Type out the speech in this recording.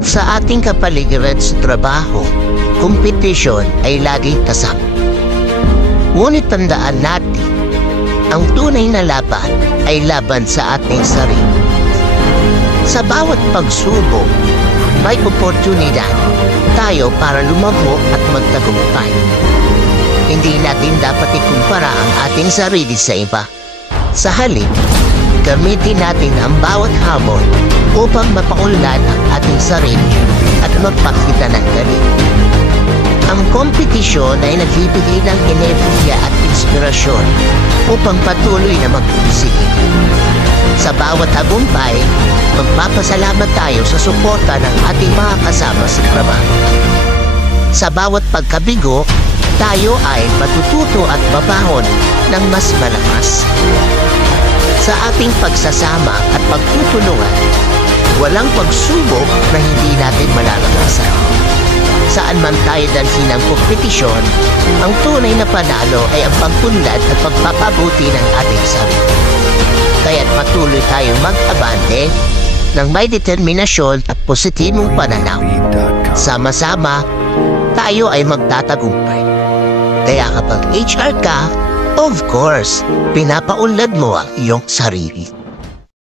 Sa ating kapaligiran sa trabaho, kompetisyon ay laging kasama. Ngunit tandaan natin, ang tunay na laban ay laban sa ating sarili. Sa bawat pagsubok, may oportunidad tayo para lumago at magtagumpay. Hindi natin dapat ikumpara ang ating sarili sa iba. Sa halip, gamitin natin ang bawat hamon upang mapaunlad ang ating sarili at magpakita ng galing. Ang kompetisyon ay nagbibigay ng enerhiya at inspirasyon upang patuloy na magpursige. Sa bawat tagumpay, magpapasalamat tayo sa suporta ng ating mga kasama sa trabaho. Sa bawat pagkabigo, tayo ay matututo at babahon ng mas malakas. Sa ating pagsasama at pagtutulungan, walang pagsubok na hindi natin malalakasan. Saan man tayo dalhin ng kompetisyon, ang tunay na panalo ay ang pagpunlad at pagpapabuti ng ating sarili. Kaya't patuloy tayong mag-abante ng may determinasyon at positibong pananaw. Sama-sama, tayo ay magtatagumpay. Kaya kapag HR ka, of course, pinapaunlad mo ang iyong sarili.